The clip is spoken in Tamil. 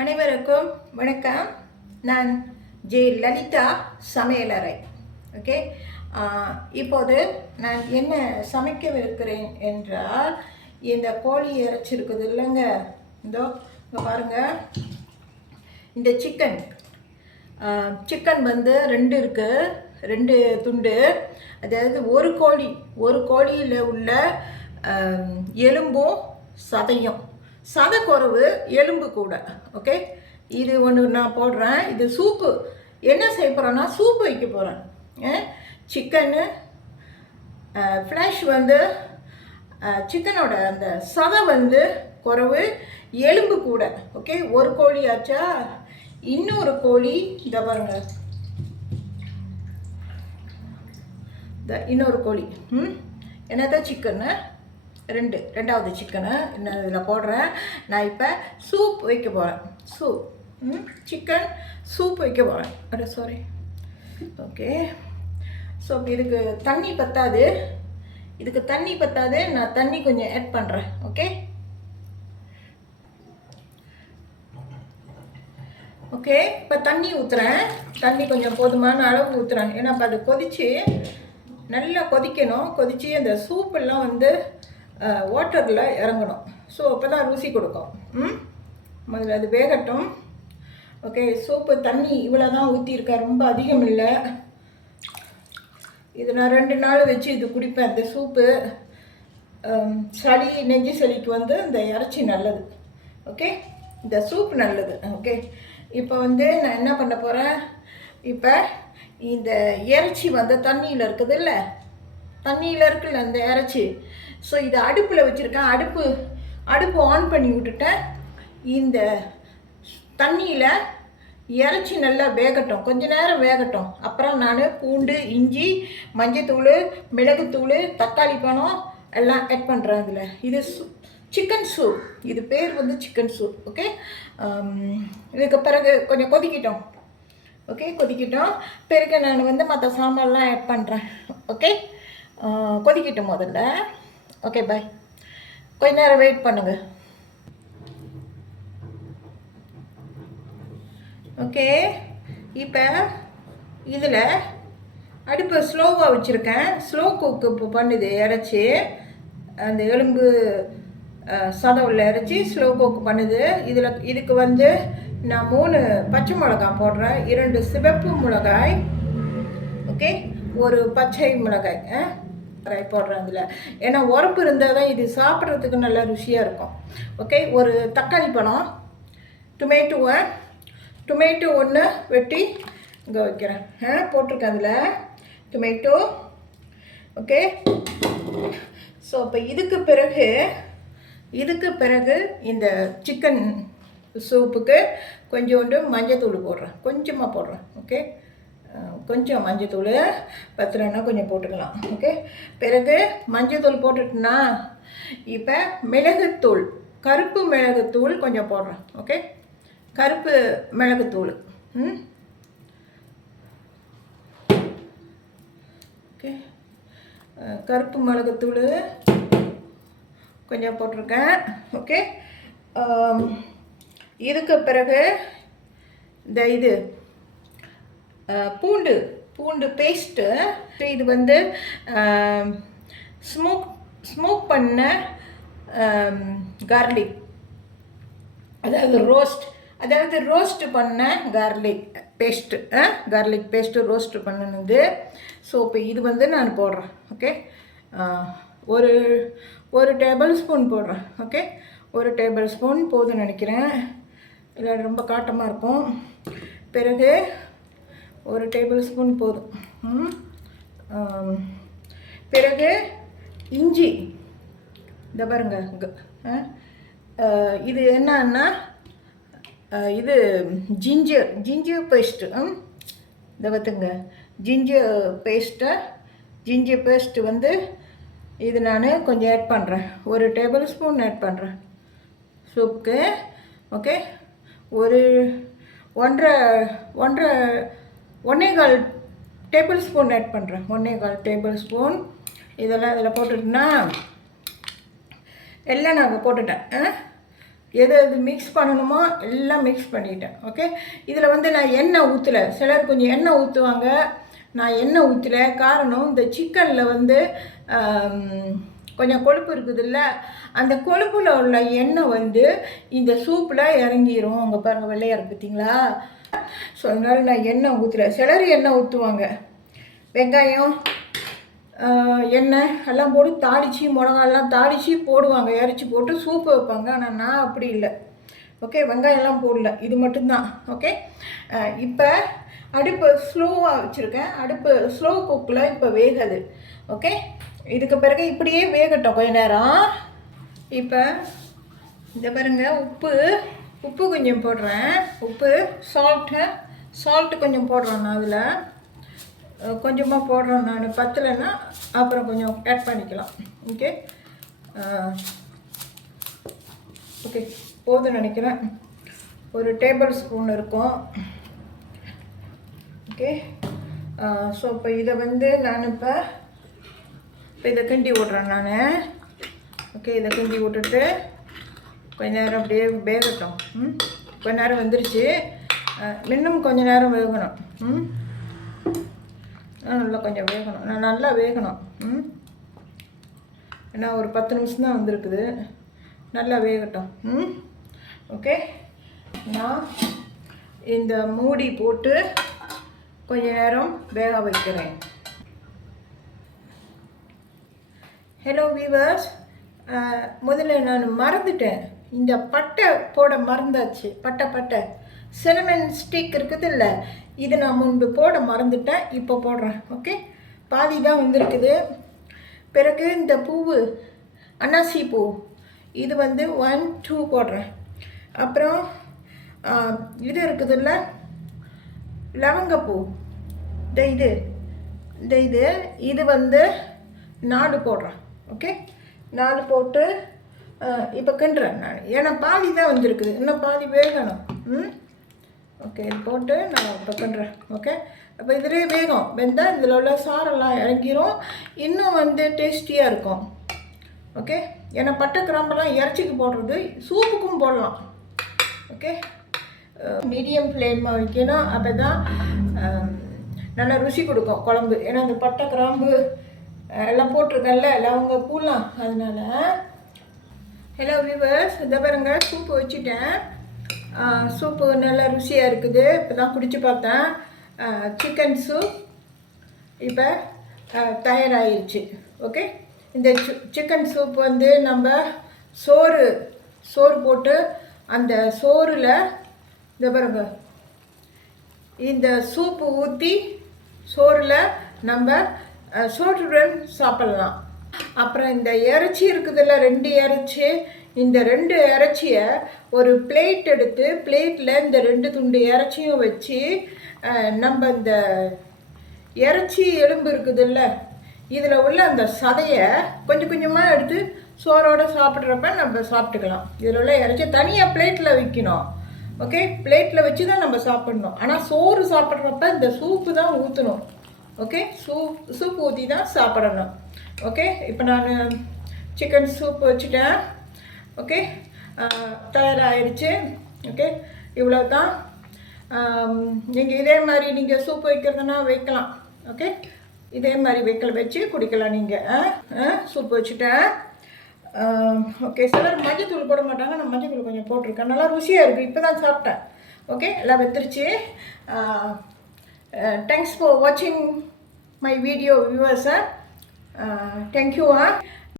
அனைவருக்கும் வணக்கம். நான் ஜே லலிதா சமையலறை. ஓகே, இப்போது நான் என்ன சமைக்கவிருக்கிறேன் என்றால், இந்த கோழி இறைச்சி இருக்குது இல்லைங்க, இங்கே பாருங்கள். இந்த சிக்கன் வந்து 2 இருக்குது, 2 துண்டு. அதாவது ஒரு கோழியில் உள்ள எலும்பும் சதையும், சதை குறைவு, எலும்பு கூட. ஓகே, இது ஒன்று நான் போடுறேன். இது சூப்பு என்ன செய்ய போகிறேன்னா, சூப்பு வைக்க போகிறேன். சிக்கனு ஃப்ளஷ் வந்து சிக்கனோட அந்த சதை வந்து குறைவு, எலும்பு கூட. ஓகே, ஒரு கோழி ஆச்சா, இன்னொரு கோழி இந்த பாருங்க, இன்னொரு கோழி என்னதான் சிக்கனு ரெண்டாவது சிக்கனை நான் இதில் போடுறேன். நான் இப்போ சூப் வைக்க போகிறேன். சிக்கன் சூப் வைக்க போகிறேன். சாரி. ஓகே, ஸோ இதுக்கு தண்ணி பத்தாது, நான் தண்ணி கொஞ்சம் ஆட் பண்ணுறேன். ஓகே, இப்போ தண்ணி ஊற்றுறேன். தண்ணி கொஞ்சம் போதுமான அளவு ஊற்றுறேன். ஏன்னா இப்போ அது கொதித்து நல்லா கொதிக்கணும். கொதித்து அந்த சூப்பெல்லாம் வந்து வாட்டரில் இறங்கணும். ஸோ அப்போ தான் ருசி கொடுக்கும். முதல்ல அது வேகட்டும். ஓகே, சூப்பு தண்ணி இவ்வளோ தான் ஊற்றிருக்கேன், ரொம்ப அதிகம் இல்லை. இது நான் 2 நாள் வச்சு இது குடிப்பேன். இந்த சூப்பு சளி, நெஞ்சு சளிக்கு வந்து இந்த இறைச்சி நல்லது. ஓகே, இந்த சூப் நல்லது. ஓகே, இப்போ வந்து நான் என்ன பண்ண போகிறேன், இப்போ இந்த இறைச்சி வந்து தண்ணியில் இருக்குதுல்ல அந்த இறைச்சி. ஸோ இதை அடுப்பில் வச்சுருக்கேன். அடுப்பு ஆன் பண்ணி விட்டுட்டேன். இந்த தண்ணியில் இறைச்சி நல்லா வேகட்டும், கொஞ்ச நேரம் வேகட்டும். அப்புறம் நான் பூண்டு, இஞ்சி, மஞ்சத்தூள், மிளகுத்தூள், தக்காளி பழம் எல்லாம் ஆட் பண்ணுறேன் இதில். இது சிக்கன் சூப், இது பேர் வந்து சிக்கன் சூப். ஓகே, இதுக்கு பிறகு கொஞ்சம் கொதிக்கிட்டோம். பிறகு நான் வந்து மற்ற சாம்பார்லாம் ஆட் பண்ணுறேன். ஓகே, கொதிக்கிட்டோம் முதல்ல. ஓகே, பாய். கொஞ்ச நேரம் வெயிட் பண்ணுங்க. ஓகே, இப்போ இதில் அடுப்பு ஸ்லோவாக வச்சுருக்கேன். ஸ்லோ குக்கு இப்போ பண்ணுது இறைச்சி, அந்த எலும்பு சதை உள்ள இறைச்சி ஸ்லோ குக்கு பண்ணுது. இதுக்கு வந்து நான் 3 பச்சை மிளகாய் போடுறேன், 2 சிவப்பு மிளகாய், ஓகே, 1 பச்சை மிளகாய் போடுறேன் அதில். ஏன்னா உரப்பு இருந்தால் தான் இது சாப்பிட்றதுக்கு நல்லா ருசியாக இருக்கும். ஓகே, 1 தக்காளி பழம், டொமேட்டோ 1 வெட்டி இங்கே வைக்கிறேன், போட்டிருக்கேன் அதில் டொமேட்டோ. ஓகே, ஸோ இப்போ இதுக்கு பிறகு இந்த சிக்கன் சூப்புக்கு கொஞ்சோண்டு மஞ்சத்தூள் போடுறேன், கொஞ்சமாக போடுறேன். ஓகே, கொஞ்சம் மஞ்சத்தூள் பத்தலைன்னா கொஞ்சம் போட்டுக்கலாம். ஓகே, பிறகு மஞ்சத்தூள் போட்டுட்டுனா இப்போ மிளகுத்தூள், கருப்பு மிளகுத்தூள் கொஞ்சம் போடுறேன். ஓகே, கருப்பு மிளகுத்தூள். ஓகே, கருப்பு மிளகுத்தூள் கொஞ்சம் போட்டிருக்கேன். ஓகே, இதுக்கு பிறகு இது பூண்டு பேஸ்ட்டு. இது வந்து ஸ்மோக் பண்ண கார்லிக், அதாவது ரோஸ்ட் பண்ண கார்லிக் பேஸ்ட்டு ரோஸ்ட் பண்ணினது. ஸோ இப்போ இது வந்து நான் போடுறேன். ஓகே, ஒரு டேபிள் ஸ்பூன் போடுறேன். ஓகே, 1 டேபிள் ஸ்பூன் போதும்னு நினைக்கிறேன், இல்லை ரொம்ப காட்டமாக இருக்கும். பிறகு 1 டேபிள் ஸ்பூன் போதும். பிறகு இஞ்சி, இந்த பாருங்க, இது என்னன்னா இது ஜிஞ்சர் பேஸ்ட்டு. இந்த பார்த்துங்க, ஜிஞ்சர் பேஸ்ட்டு வந்து இது நான் கொஞ்சம் ஆட் பண்ணுறேன், 1 டேபிள் ஸ்பூன் ஆட் பண்ணுறேன் சூப்புக்கு. ஓகே, 1.25 டேபிள் ஸ்பூன் ஆட் பண்ணுறேன், 1.25 டேபிள் ஸ்பூன். இதெல்லாம் இதில் போட்டுட்டுனா எல்லாம் நாங்கள் போட்டுட்டேன். எது எது மிக்ஸ் பண்ணணுமோ எல்லாம் மிக்ஸ் பண்ணிட்டேன். ஓகே, இதில் வந்து நான் எண்ணெய் ஊற்றலை. சிலர் கொஞ்சம் எண்ணெய் ஊற்றுவாங்க, நான் எண்ணெய் ஊற்றலை. காரணம், இந்த சிக்கனில் வந்து கொஞ்சம் கொழுப்பு இருக்குதுல்ல, அந்த கொழுப்பில் உள்ள எண்ணெய் வந்து இந்த சூப்பில் இறங்கிரும். அங்கே பாருங்கள், வெள்ளையாக இருக்குது பார்த்தீங்களா? ஸோ அதனால் நான் எண்ணெய் ஊற்றலை. சிலர் எண்ணெய் ஊற்றுவாங்க, வெங்காயம் எண்ணெய் எல்லாம் போட்டு தாளித்து, மிளகாலாம் தாளித்து போடுவாங்க, இறச்சி போட்டு சூப்பு வைப்பாங்க. ஆனால் நான் அப்படி இல்லை. ஓகே, வெங்காயம்லாம் போடல, இது மட்டும்தான். ஓகே, இப்போ அடுப்பு ஸ்லோவாக வச்சுருக்கேன். அடுப்பு ஸ்லோ குக்கில் இப்போ வேகுது. ஓகே, இதுக்கு பிறகு இப்படியே வேகட்டும் கொஞ்ச நேரம். இப்போ இந்த பாருங்க, உப்பு கொஞ்சம் போடுறேன். உப்பு, சால்ட்டு கொஞ்சம் போடுறேன். நான் அதில் கொஞ்சமாக போடுறேன். நான் பத்தலைன்னா அப்புறம் கொஞ்சம் ஆட் பண்ணிக்கலாம். ஓகே, ஓகே போதும்னு நினைக்கிறேன். ஒரு டேபிள் ஸ்பூன் இருக்கும். ஓகே, ஸோ இப்போ இதை வந்து நான் இப்போ இதை கிண்டி விட்றேன் நான். ஓகே, இதை கிண்டி விட்டுட்டு கொஞ்ச நேரம் அப்படியே வேகட்டும். கொஞ்ச நேரம் வந்துருச்சு, இன்னும் கொஞ்சம் நேரம் வேகணும். நல்லா கொஞ்சம் வேகணும், நல்லா வேகணும். ஏன்னா ஒரு 10 நிமிஷம் தான் வந்திருக்குது, நல்லா வேகட்டும். ஓகே, நான் இந்த மூடி போட்டு கொஞ்ச நேரம் வேக வைக்கிறேன். ஹலோ வீவர்ஸ், முதல்ல நான் மறந்துட்டேன், இந்த பட்டை போட மறந்தாச்சு. பட்டை சினமன் ஸ்டிக் இருக்குது இல்லை, இது நான் முன்பு போட மறந்துட்டேன், இப்போ போடுறேன். ஓகே, பாதி தான் வந்திருக்குது. பிறகு இந்த பூவு, அன்னாசி பூ, இது வந்து 1, 2 போடுறேன். அப்புறம் இது இருக்குதுல்ல, லவங்கப்பூ, இது வந்து 4 போடுறேன். ஓகே, 4 போட்டு இப்போ கிண்டுறேன் நான், ஏன்னா பாதி தான் வந்திருக்குது, இன்னும் பாதி வேகணும். ஓகே, இது போட்டு நான் இப்போ கிண்டுறேன். ஓகே, அப்போ இதிலே வேகும், வெந்தால் இதில் உள்ள சாரெல்லாம் இறங்கிரும், இன்னும் வந்து டேஸ்டியாக இருக்கும். ஓகே, ஏன்னா பட்டை கிராம்பெல்லாம் இறைச்சிக்கு போடுறது, சூப்புக்கும் போடலாம். ஓகே, மீடியம் ஃப்ளேம் வைக்கணும், அப்போ தான் நல்லா ருசி கொடுக்கும் குழம்பு. ஏன்னா அந்த பட்டை கிராம்பு எல்லாம் போட்டிருக்கேன்ல, லவங்க பூலாம், அதனால. ஹலோ வீவர்ஸ், இந்த பாருங்க, சூப்பு வச்சுட்டேன். சூப்பு நல்லா ருசியாக இருக்குது. இப்போ தான் குடித்து பார்த்தேன். சிக்கன் சூப் இப்போ தயாராகிடுச்சு. ஓகே, இந்த சிக்கன் சூப் வந்து நம்ம சோறு போட்டு, அந்த சோறில் இந்த பாருங்க, இந்த சூப்பு ஊற்றி சோறில் நம்ம சோற்றுடன் சாப்பிட்லாம். அப்புறம் இந்த இறைச்சி இருக்குதுல்ல, 2 இறைச்சி, இந்த 2 இறைச்சியை ஒரு பிளேட் எடுத்து, பிளேட்டில் இந்த 2 துண்டு இறைச்சியும் வச்சு, நம்ம இந்த இறைச்சி எலும்பு இருக்குதுல்ல, இதில் உள்ள அந்த சதையை கொஞ்சம் கொஞ்சமாக எடுத்து சோறோடு சாப்பிட்றப்ப நம்ம சாப்பிட்டுக்கலாம். இதில் உள்ள இறைச்சி தனியாக பிளேட்டில் வைக்கணும். ஓகே, பிளேட்டில் வச்சு தான் நம்ம சாப்பிட்ணும். ஆனால் சோறு சாப்பிட்றப்ப இந்த சூப்பு தான் ஊற்றணும். ஓகே, சூப்பு ஊற்றி தான் சாப்பிடணும். ஓகே, இப்போ நான் சிக்கன் சூப் வச்சுட்டேன். ஓகே, தயாராகிடுச்சு. ஓகே, இவ்வளோ தான். நீங்கள் இதே மாதிரி நீங்கள் சூப் வைக்கிறதுனா வைக்கலாம். ஓகே, இதே மாதிரி வச்சு குடிக்கலாம் நீங்கள். சூப் வச்சுட்டேன். ஓகே, சிலர் மஞ்சத்தூள் போட மாட்டாங்க, நான் மஞ்சத்தூள் கொஞ்சம் போட்டிருக்கேன், நல்லா ருசியாக இருக்குது. இப்போ தான் சாப்பிட்டேன். ஓகே, எல்லாம் வெத்துருச்சு. தேங்க்ஸ் ஃபார் வாட்சிங் மை வீடியோ வியூவர்ஸ். தேங்க்யூ.